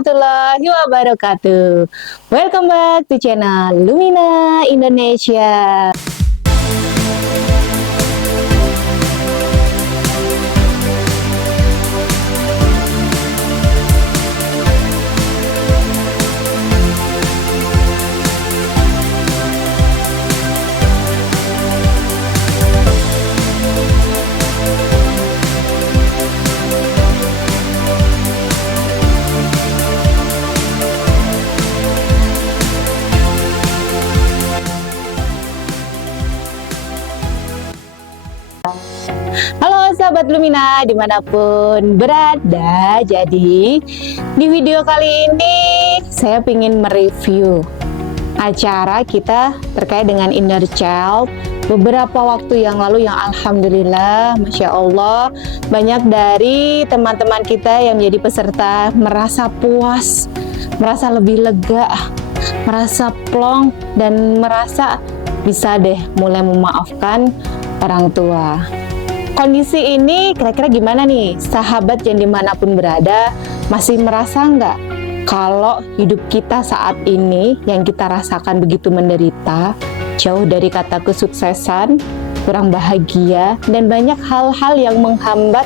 warahmatullahi wabarakatuh. Welcome back to channel Lumina Indonesia. Halo sahabat Lumina dimanapun berada. Jadi di video kali ini saya ingin mereview acara kita terkait dengan inner child beberapa waktu yang lalu, yang alhamdulillah Masya Allah banyak dari teman-teman kita yang menjadi peserta merasa puas, merasa lebih lega, merasa plong, dan merasa bisa deh mulai memaafkan orang tua. Kondisi ini kira-kira gimana nih sahabat yang dimanapun berada? Masih merasa nggak kalau hidup kita saat ini yang kita rasakan begitu menderita, jauh dari kata kesuksesan, kurang bahagia, dan banyak hal-hal yang menghambat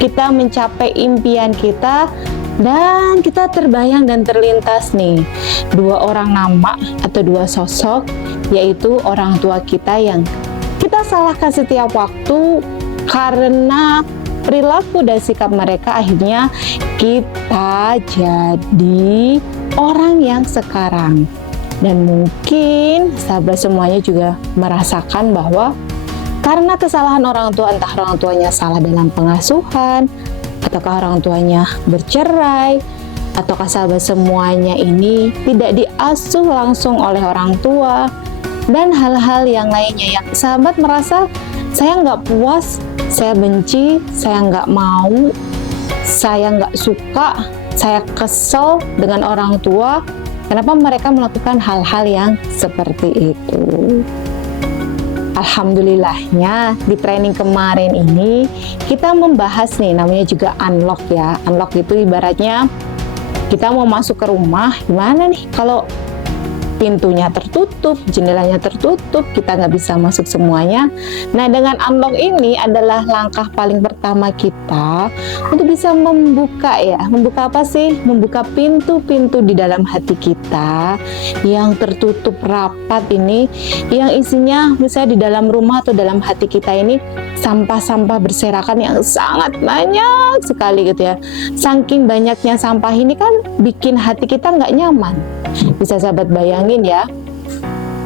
kita mencapai impian kita, dan kita terbayang dan terlintas nih dua orang nama atau dua sosok, yaitu orang tua kita yang kita salahkan setiap waktu karena perilaku dan sikap mereka. Akhirnya kita jadi orang yang sekarang. Dan mungkin sahabat semuanya juga merasakan bahwa karena kesalahan orang tua, entah orang tuanya salah dalam pengasuhan, ataukah orang tuanya bercerai, ataukah sahabat semuanya ini tidak diasuh langsung oleh orang tua, dan hal-hal yang lainnya yang sahabat merasa saya nggak puas, saya benci, saya nggak mau, saya nggak suka, saya kesel dengan orang tua. Kenapa mereka melakukan hal-hal yang seperti itu? Alhamdulillahnya di training kemarin ini kita membahas nih, namanya juga unlock ya. Unlock itu ibaratnya kita mau masuk ke rumah, gimana nih kalau pintunya tertutup, jendelanya tertutup, kita nggak bisa masuk semuanya. Nah, dengan unlock ini adalah langkah paling pertama kita untuk bisa membuka ya. Membuka apa sih? Membuka pintu-pintu di dalam hati kita yang tertutup rapat ini, yang isinya misalnya di dalam rumah atau dalam hati kita ini sampah-sampah berserakan yang sangat banyak sekali gitu ya. Saking banyaknya sampah ini kan bikin hati kita nggak nyaman. Bisa sahabat bayangin ya,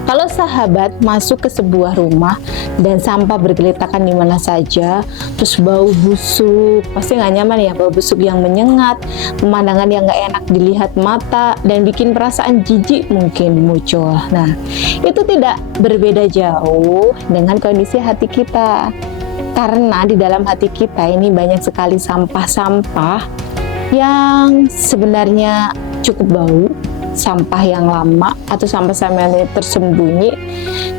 kalau sahabat masuk ke sebuah rumah dan sampah bergeletakan di mana saja, terus bau busuk, pasti nggak nyaman ya, bau busuk yang menyengat, pemandangan yang nggak enak dilihat mata, dan bikin perasaan jijik mungkin muncul. Nah, itu tidak berbeda jauh dengan kondisi hati kita, karena di dalam hati kita ini banyak sekali sampah-sampah yang sebenarnya cukup bau, sampah yang lama atau sampah-sampah yang tersembunyi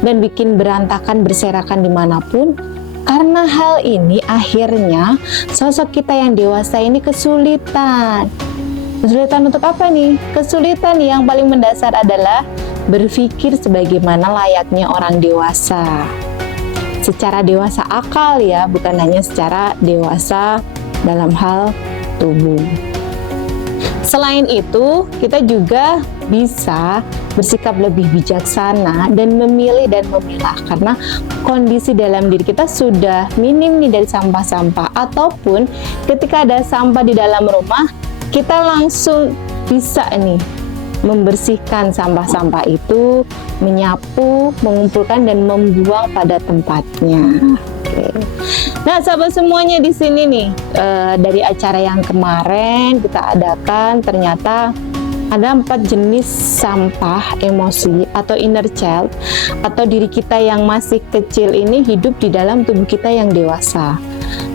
dan bikin berantakan berserakan dimanapun. Karena hal ini akhirnya sosok kita yang dewasa ini kesulitan untuk apa nih? Kesulitan yang paling mendasar adalah berpikir sebagaimana layaknya orang dewasa, secara dewasa akal ya, bukan hanya secara dewasa dalam hal tubuh. Selain itu, kita juga bisa bersikap lebih bijaksana dan memilih dan memilah, karena kondisi dalam diri kita sudah minim nih dari sampah-sampah, ataupun ketika ada sampah di dalam rumah, kita langsung bisa nih membersihkan sampah-sampah itu, menyapu, mengumpulkan, dan membuang pada tempatnya. Nah, sahabat semuanya di sini nih, dari acara yang kemarin kita adakan, ternyata ada 4 jenis sampah emosi atau inner child, atau diri kita yang masih kecil ini hidup di dalam tubuh kita yang dewasa.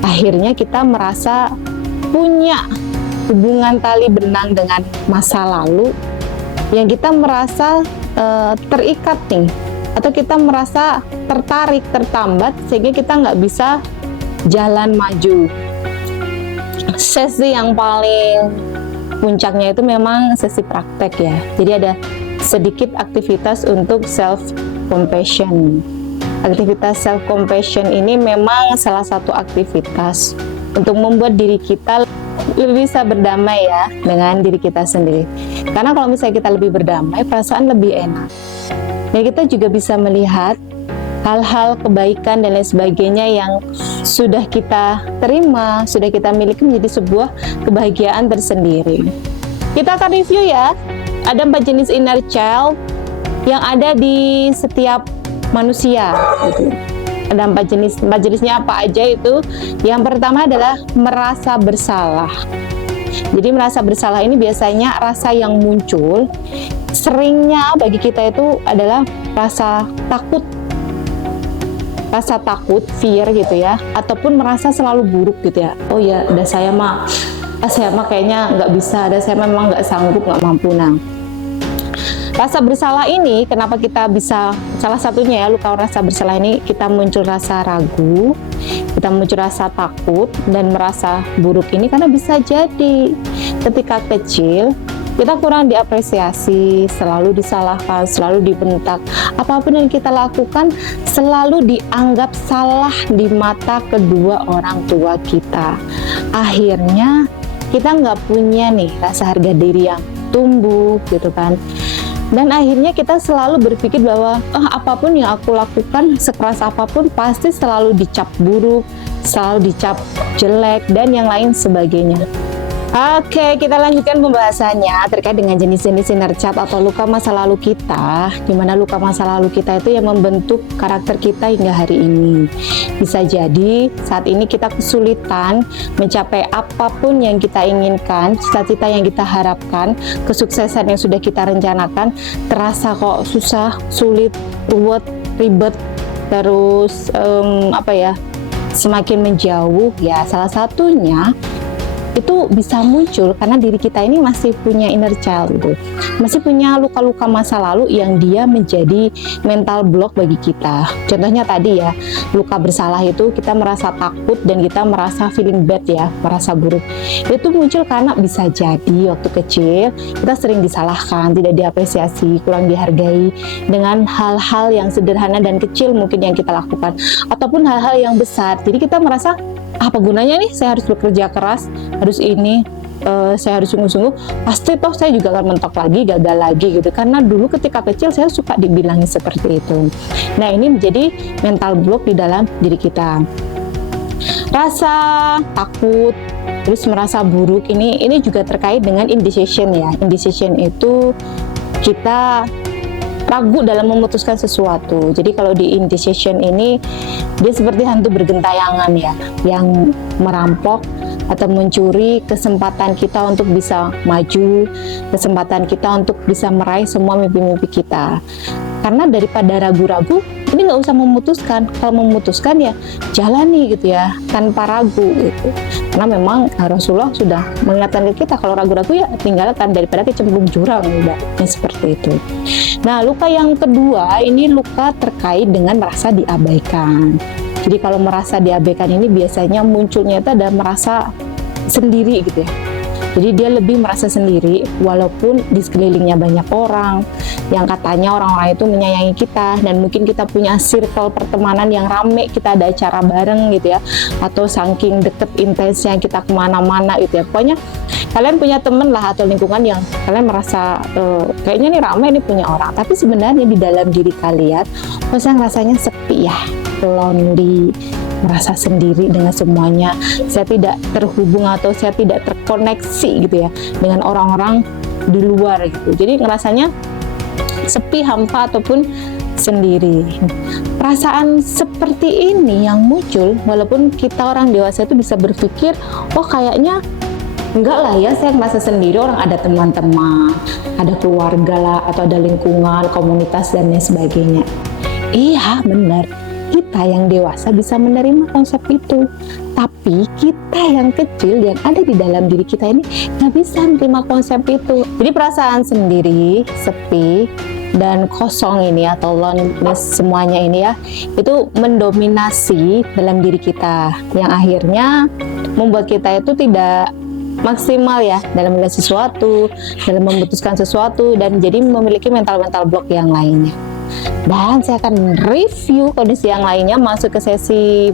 Akhirnya kita merasa punya hubungan tali benang dengan masa lalu yang kita merasa terikat nih, atau kita merasa tertarik, tertambat, sehingga kita nggak bisa jalan maju. Sesi yang paling puncaknya itu memang sesi praktek ya. Jadi ada sedikit aktivitas untuk self compassion. Aktivitas self compassion ini memang salah satu aktivitas untuk membuat diri kita lebih bisa berdamai ya dengan diri kita sendiri. Karena kalau misalnya kita lebih berdamai, perasaan lebih enak. Dan kita juga bisa melihat hal-hal kebaikan dan lain sebagainya yang sudah kita terima, sudah kita miliki menjadi sebuah kebahagiaan tersendiri. Kita akan review ya, ada 4 jenis inner child yang ada di setiap manusia gitu. Ada 4 jenisnya apa aja itu. Yang pertama adalah merasa bersalah. Jadi merasa bersalah ini biasanya rasa yang muncul seringnya bagi kita itu adalah rasa takut, fear gitu ya, ataupun merasa selalu buruk gitu ya. Oh ya, saya mah kayaknya nggak bisa, saya memang nggak sanggup, nggak mampu. Nah, rasa bersalah ini kenapa kita bisa, salah satunya ya, luka rasa bersalah ini kita muncul rasa ragu, kita muncul rasa takut dan merasa buruk ini karena bisa jadi ketika kecil kita kurang diapresiasi, selalu disalahkan, selalu dibentak. Apapun yang kita lakukan selalu dianggap salah di mata kedua orang tua kita. Akhirnya kita nggak punya nih rasa harga diri yang tumbuh gitu kan. Dan akhirnya kita selalu berpikir bahwa apapun yang aku lakukan, sekeras apapun pasti selalu dicap buruk, selalu dicap jelek dan yang lain sebagainya. Oke, kita lanjutkan pembahasannya terkait dengan jenis-jenis inner child atau luka masa lalu kita, di mana luka masa lalu kita itu yang membentuk karakter kita hingga hari ini. Bisa jadi saat ini kita kesulitan mencapai apapun yang kita inginkan, cita-cita yang kita harapkan, kesuksesan yang sudah kita rencanakan, terasa kok susah, sulit, ruwet, ribet, terus semakin menjauh ya. Salah satunya itu bisa muncul karena diri kita ini masih punya inner child gitu. Masih punya luka-luka masa lalu yang dia menjadi mental block bagi kita. Contohnya tadi ya, luka bersalah itu kita merasa takut dan kita merasa feeling bad ya, merasa buruk. Itu muncul karena bisa jadi waktu kecil kita sering disalahkan, tidak diapresiasi, kurang dihargai dengan hal-hal yang sederhana dan kecil mungkin yang kita lakukan, ataupun hal-hal yang besar. Jadi kita merasa apa gunanya nih, saya harus bekerja keras, harus ini, saya harus sungguh-sungguh, pasti toh saya juga akan mentok lagi, gagal lagi gitu. Karena dulu ketika kecil saya suka dibilangi seperti itu. Nah, ini menjadi mental block di dalam diri kita. Rasa takut, terus merasa buruk, ini juga terkait dengan indecision ya. Indecision itu kita ragu dalam memutuskan sesuatu. Jadi kalau di indecision ini dia seperti hantu bergentayangan ya, yang merampok atau mencuri kesempatan kita untuk bisa maju, kesempatan kita untuk bisa meraih semua mimpi-mimpi kita. Karena daripada ragu-ragu, ini nggak usah memutuskan. Kalau memutuskan ya jalani gitu ya, tanpa ragu gitu. Karena memang Rasulullah sudah mengingatkan ke kita, kalau ragu-ragu ya tinggalkan daripada kecemplung jurang ya, seperti itu. Nah, luka yang kedua ini luka terkait dengan merasa diabaikan. Jadi kalau merasa diabaikan ini biasanya munculnya itu ada merasa sendiri gitu ya. Jadi dia lebih merasa sendiri walaupun di sekelilingnya banyak orang yang katanya orang-orang itu menyayangi kita, dan mungkin kita punya circle pertemanan yang rame, kita ada acara bareng gitu ya, atau saking deket intensnya kita kemana-mana gitu ya. Pokoknya kalian punya temen lah atau lingkungan yang kalian merasa kayaknya nih rame, ini punya orang, tapi sebenarnya di dalam diri kalian saya rasanya sepi ya, lonely, merasa sendiri dengan semuanya, saya tidak terhubung atau saya tidak terkoneksi gitu ya dengan orang-orang di luar gitu. Jadi ngerasanya sepi, hampa ataupun sendiri. Perasaan seperti ini yang muncul walaupun kita orang dewasa itu bisa berpikir, oh kayaknya enggak lah ya, saya merasa sendiri, orang ada teman-teman, ada keluarga lah, atau ada lingkungan, komunitas dan lain sebagainya. Iya benar, kita yang dewasa bisa menerima konsep itu, tapi kita yang kecil yang ada di dalam diri kita ini nggak bisa menerima konsep itu. Jadi perasaan sendiri, sepi, dan kosong ini atau loneliness semuanya ini ya, itu mendominasi dalam diri kita, yang akhirnya membuat kita itu tidak maksimal ya dalam melihat sesuatu, dalam memutuskan sesuatu, dan jadi memiliki mental-mental block yang lainnya. Dan saya akan review kondisi yang lainnya, masuk ke sesi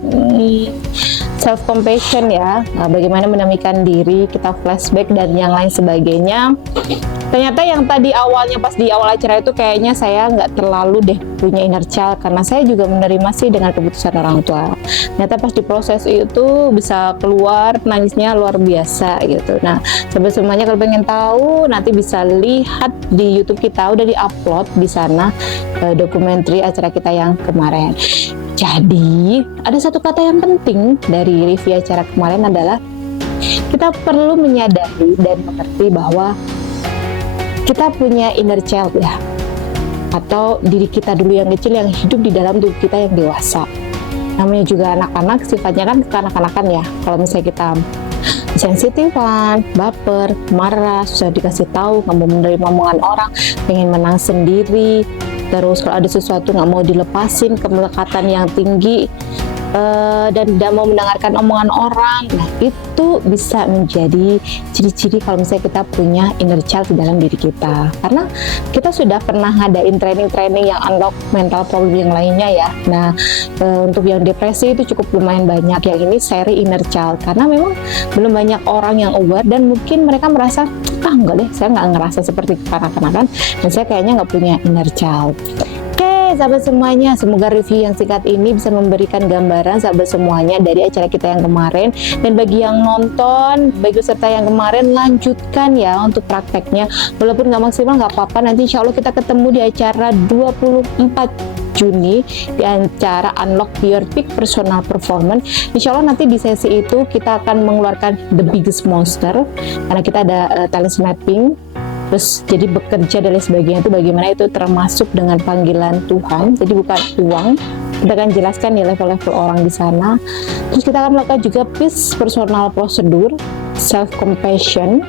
self compassion ya, bagaimana menenangkan diri, kita flashback dan yang lain sebagainya. Ternyata yang tadi awalnya pas di awal acara itu kayaknya saya nggak terlalu deh punya inner child, karena saya juga menerima sih dengan keputusan orang tua. Ternyata pas di proses itu bisa keluar nangisnya luar biasa gitu. Nah, sampai semuanya kalau pengen tahu nanti bisa lihat di YouTube kita, udah di-upload di sana dokumenter acara kita yang kemarin. Jadi ada satu kata yang penting dari review acara kemarin adalah kita perlu menyadari dan mengerti bahwa kita punya inner child ya, atau diri kita dulu yang kecil yang hidup di dalam tubuh kita yang dewasa. Namanya juga anak-anak, sifatnya kan kekanak-kanakan ya. Kalau misalnya kita sensitifan, baper, marah, susah dikasih tahu, nggak mau menerima omongan orang, pengen menang sendiri, terus kalau ada sesuatu nggak mau dilepasin, kemelekatan yang tinggi, dan tidak mau mendengarkan omongan orang. Nah, itu bisa menjadi ciri-ciri kalau misalnya kita punya inner child di dalam diri kita, karena kita sudah pernah ngadain training-training yang unlock mental problem yang lainnya ya. Nah, untuk yang depresi itu cukup lumayan banyak, yang ini seri inner child, karena memang belum banyak orang yang aware, dan mungkin mereka merasa enggak deh, saya nggak ngerasa seperti kanak-kanakan, dan saya kayaknya nggak punya inner child. Sahabat semuanya, semoga review yang singkat ini bisa memberikan gambaran sahabat semuanya dari acara kita yang kemarin. Dan bagi yang nonton, bagi peserta yang kemarin, lanjutkan ya untuk prakteknya. Walaupun nggak maksimal nggak apa-apa, nanti insya Allah kita ketemu di acara 24 Juni di acara Unlock Your Peak Personal Performance. Insya Allah nanti di sesi itu kita akan mengeluarkan The Biggest Monster, karena kita ada talent mapping. Terus jadi bekerja dan lain sebagainya itu bagaimana itu termasuk dengan panggilan Tuhan, jadi bukan uang. Kita akan jelaskan nih level-level orang di sana. Terus kita akan melakukan juga peace personal prosedur, self compassion.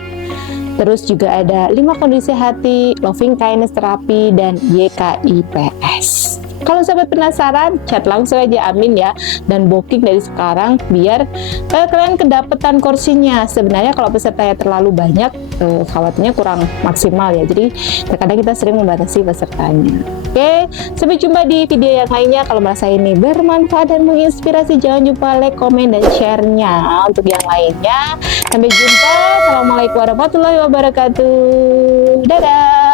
Terus juga ada 5 kondisi hati, loving kindness terapi, dan YKIPS. Kalau sahabat penasaran, chat langsung aja Amin ya, dan booking dari sekarang biar kalian kedapetan kursinya. Sebenarnya kalau pesertanya terlalu banyak, khawatirnya kurang maksimal ya, jadi terkadang kita sering membatasi pesertanya. Oke, sampai jumpa di video yang lainnya. Kalau merasa ini bermanfaat dan menginspirasi, jangan lupa like, komen, dan share-nya untuk yang lainnya. Sampai jumpa. Assalamualaikum warahmatullahi wabarakatuh. Dadah.